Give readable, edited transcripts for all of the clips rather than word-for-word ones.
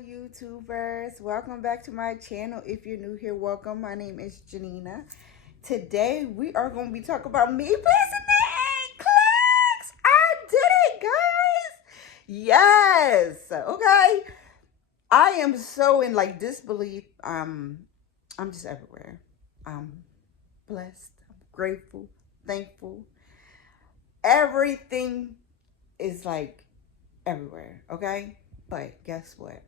YouTubers. Welcome back to my channel. If you're new here, welcome. My name is Janina. Today we are going to be talking about me passing the Nclex. I did it, guys. Yes. Okay. I am so in like disbelief. I'm just everywhere. I'm blessed. I'm grateful, thankful. Everything is like everywhere. Okay. But guess what?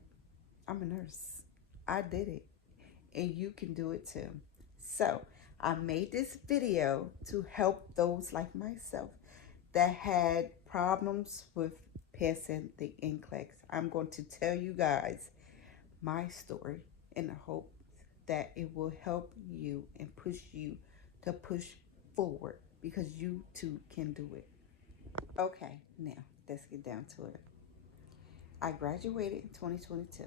I'm a nurse. I did it. And you can do it too. So I made this video to help those like myself that had problems with passing the NCLEX. I'm going to tell you guys my story in the hope that it will help you and push you to push forward because you too can do it. Okay, now let's get down to it. I graduated in 2022.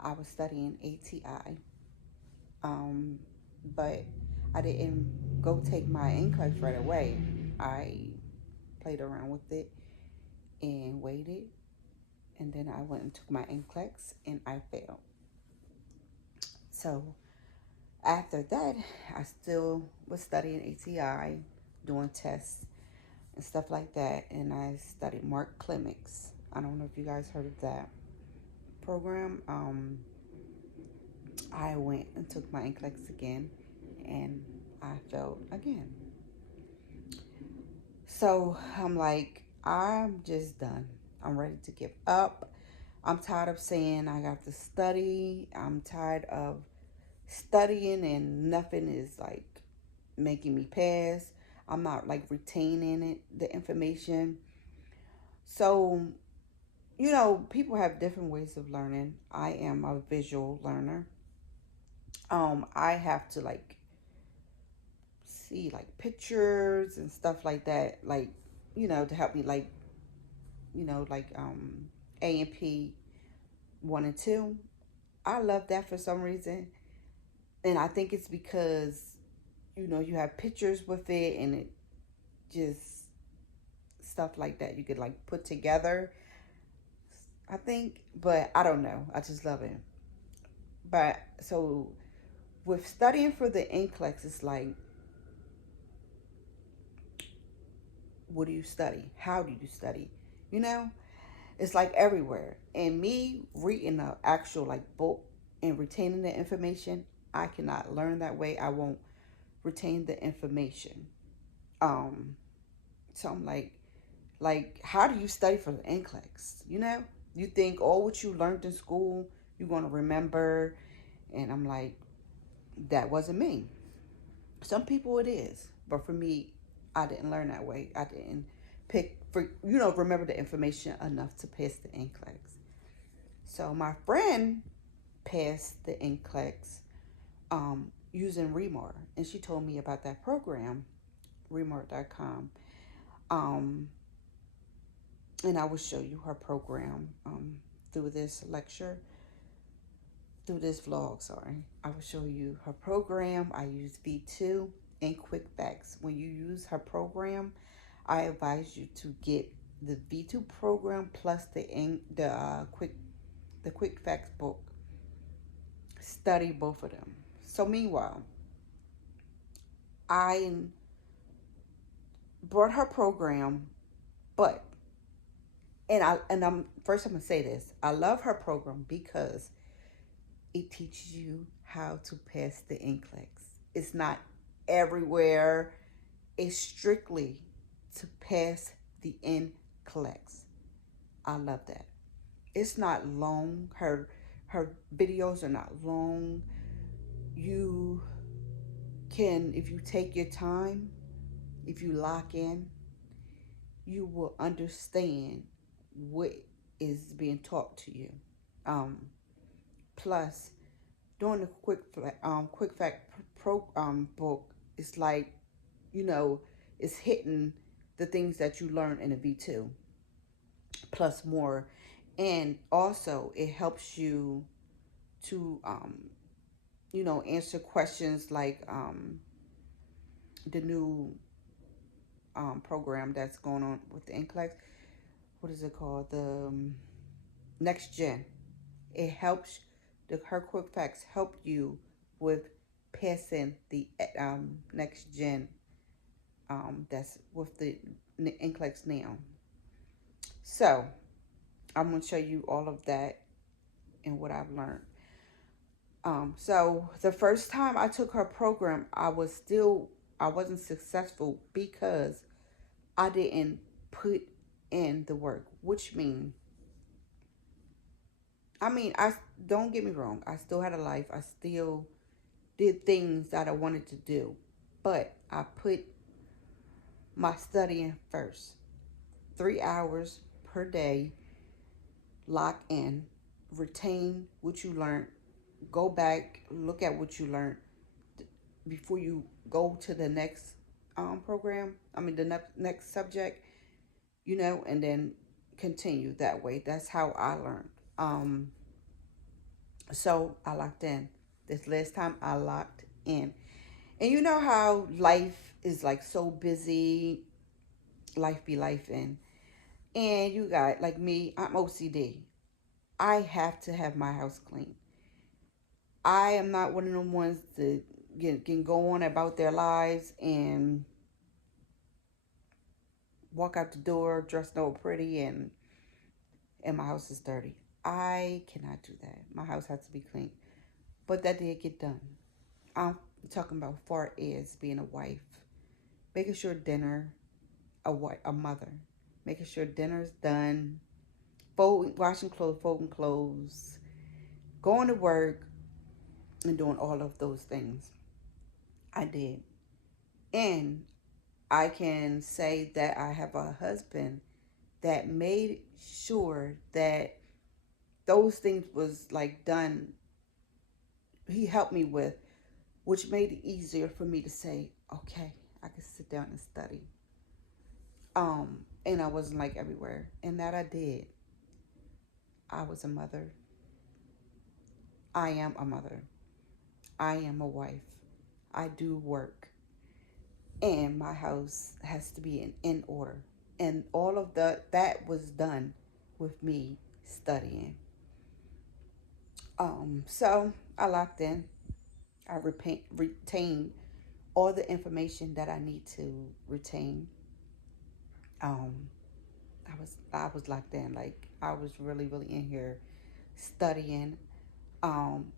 I was studying ATI, but I didn't go take my NCLEX right away. I played around with it and waited, and then I went and took my NCLEX and I failed. So after that, I still was studying ATI, doing tests and stuff like that, and I studied Nclex. I don't know if you guys heard of that program. I went and took my Nclex again, and I failed again. So I'm like, I'm just done. I'm ready to give up. I'm tired of saying I got to study. I'm tired of studying and nothing is like making me pass. I'm not like retaining it, the information. So, people have different ways of learning. I am a visual learner. I have to like see like pictures and stuff like that, like, to help me like, A and P 1 and 2. I love that for some reason. And I think it's because, you have pictures with it and it just stuff like that you could like put together, I think. But I don't know. I just love it. But so with studying for the NCLEX, it's like, what do you study? How do you study? You know? It's like everywhere. And me reading an actual like book and retaining the information, I cannot learn that way. I won't retain the information. Um, so I'm like, how do you study for the NCLEX? You think all what you learned in school you're gonna remember, and I'm like, that wasn't me. Some people it is, but for me, I didn't learn that way. I didn't remember the information enough to pass the NCLEX. So my friend passed the NCLEX using Remar, and she told me about that program, remar.com. Um, and I will show you her program through this lecture, through this vlog, sorry. I will show you her program. I use V2 and Quick Facts. When you use her program, I advise you to get the V2 program plus the Quick Facts book. Study both of them. So meanwhile, I brought her program, but I'm gonna say this. I love her program because it teaches you how to pass the NCLEX. It's not everywhere. It's strictly to pass the NCLEX. I love that. It's not long. Her videos are not long. You can, if you take your time, if you lock in, you will understand what is being taught to you. Plus, doing the quick fact book, it's like, it's hitting the things that you learn in a V2 plus more. And also it helps you to answer questions like the new program that's going on with the NCLEX. What is it called? next gen. It helps, her quick facts help you with passing the next gen, that's with the Nclex now. So I'm going to show you all of that and what I've learned. So the first time I took her program, I wasn't successful because I didn't put in the work, which I don't get me wrong. I still had a life. I still did things that I wanted to do, but I put my studying first. 3 hours per day, lock in, retain what you learned, go back, look at what you learned before you go to the next program. The next subject, and then continue that way. That's how I learned. So I locked in. This last time I locked in. And you know how life is like so busy, life be life in. And you got, like me, I'm OCD. I have to have my house clean. I am not one of them ones that can go on about their lives and walk out the door dressed all pretty and my house is dirty. I cannot do that. My house has to be clean. But that did get done. I'm talking about far as being a wife, making sure dinner, a mother, making sure dinner's done, washing clothes, folding clothes, going to work, and doing all of those things. I did. And I can say that I have a husband that made sure that those things was like done. He helped me with, which made it easier for me to say, okay, I can sit down and study. And I wasn't like everywhere. And that I did. I was a mother. I am a mother. I am a wife. I do work. And my house has to be in order. And all of that was done with me studying. So I locked in. I retained all the information that I need to retain. Um, I was locked in. Like I was really, really in here studying. Um,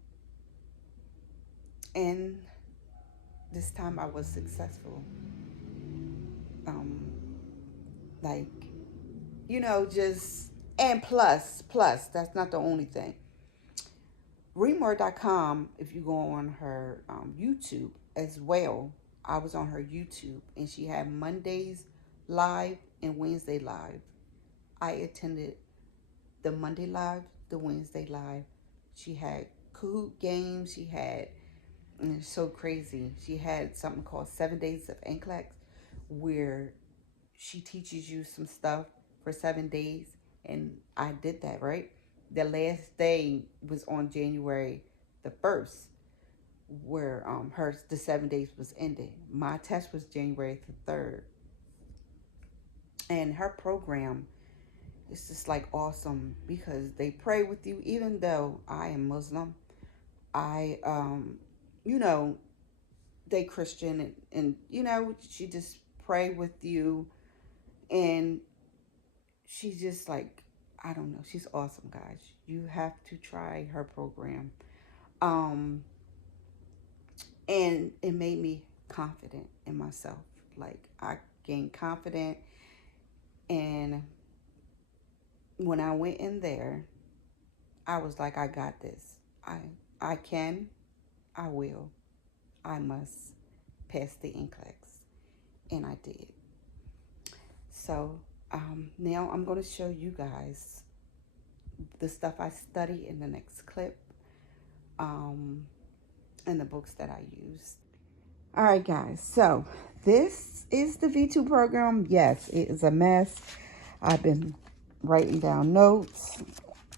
and this time I was successful. Um, like, just, and plus, that's not the only thing. Remore.com, if you go on her YouTube as well, I was on her YouTube and she had Mondays live and Wednesday live. I attended the Monday live, the Wednesday live. She had Kahoot games. She had, and it's so crazy, she had something called 7 Days of Nclex, where she teaches you some stuff for 7 days. And I did that, right? The last day was on January the 1st, where the 7 days was ended. My test was January the 3rd. And her program is just like awesome because they pray with you. Even though I am Muslim, I you know they Christian, and she just pray with you, and she's just like, I don't know, she's awesome, guys. You have to try her program. Um, and it made me confident in myself. Like I gained confidence, and when I went in there, I was like, I got this. I can, I will, I must pass the Nclex, and I did. So now I'm going to show you guys the stuff I study in the next clip, and the books that I use. All right, guys. So this is the V2 program. Yes, it is a mess. I've been writing down notes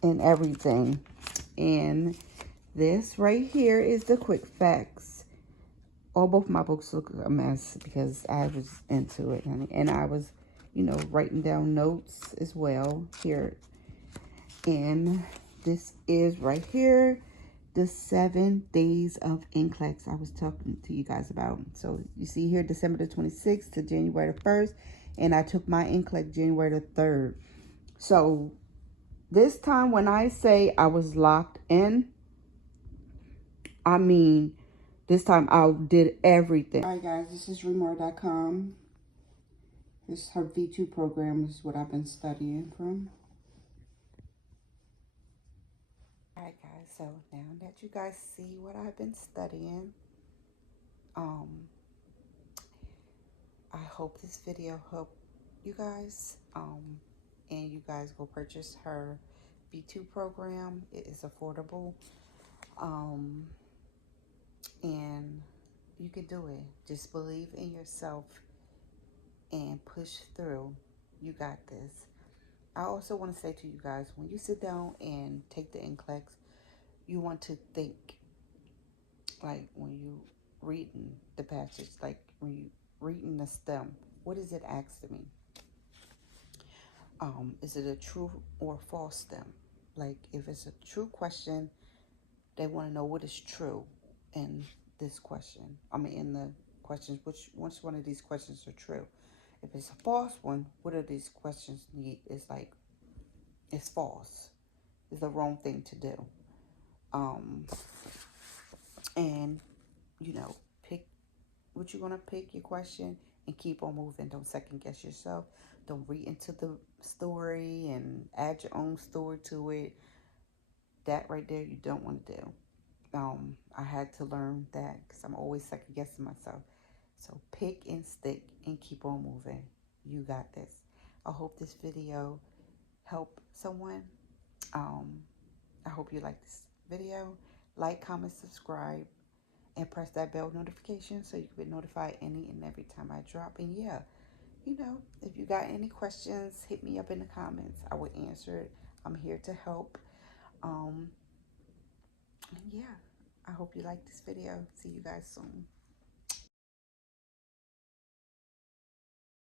and everything. And this right here is the quick facts. Both my books look a mess because I was into it, honey. And I was, writing down notes as well here. And this is right here, the 7 days of Nclex I was talking to you guys about. So you see here, December the 26th to January the 1st. And I took my Nclex January the 3rd. So this time when I say I was locked in, I mean, this time I did everything. All right, guys, this is remore.com. This is her V2 program. This is what I've been studying from. All right, guys, so now that you guys see what I've been studying, I hope this video helped you guys, and you guys go purchase her V2 program. It is affordable, and you can do it. Just believe in yourself and push through. You got this. I also want to say to you guys, when you sit down and take the Nclex, you want to think, like when you reading the passage, like when you reading the stem, what is it asking me? Is it a true or false stem? Like if it's a true question, they want to know what is true in this question. I mean, in the questions, which one of these questions are true. If it's a false one, what do these questions need? It's like, it's false. It's the wrong thing to do. And, you know, pick what you're going to pick, your question, and keep on moving. Don't second guess yourself. Don't read into the story and add your own story to it. That right there, you don't want to do. I had to learn that because I'm always second guessing myself. So pick and stick and keep on moving. You got this. I hope this video helped someone. I hope you like this video. Like, comment, subscribe, and press that bell notification so you can be notified any and every time I drop. And yeah, you know, if you got any questions, hit me up in the comments. I will answer it. I'm here to help. And yeah, I hope you like this video. See you guys soon.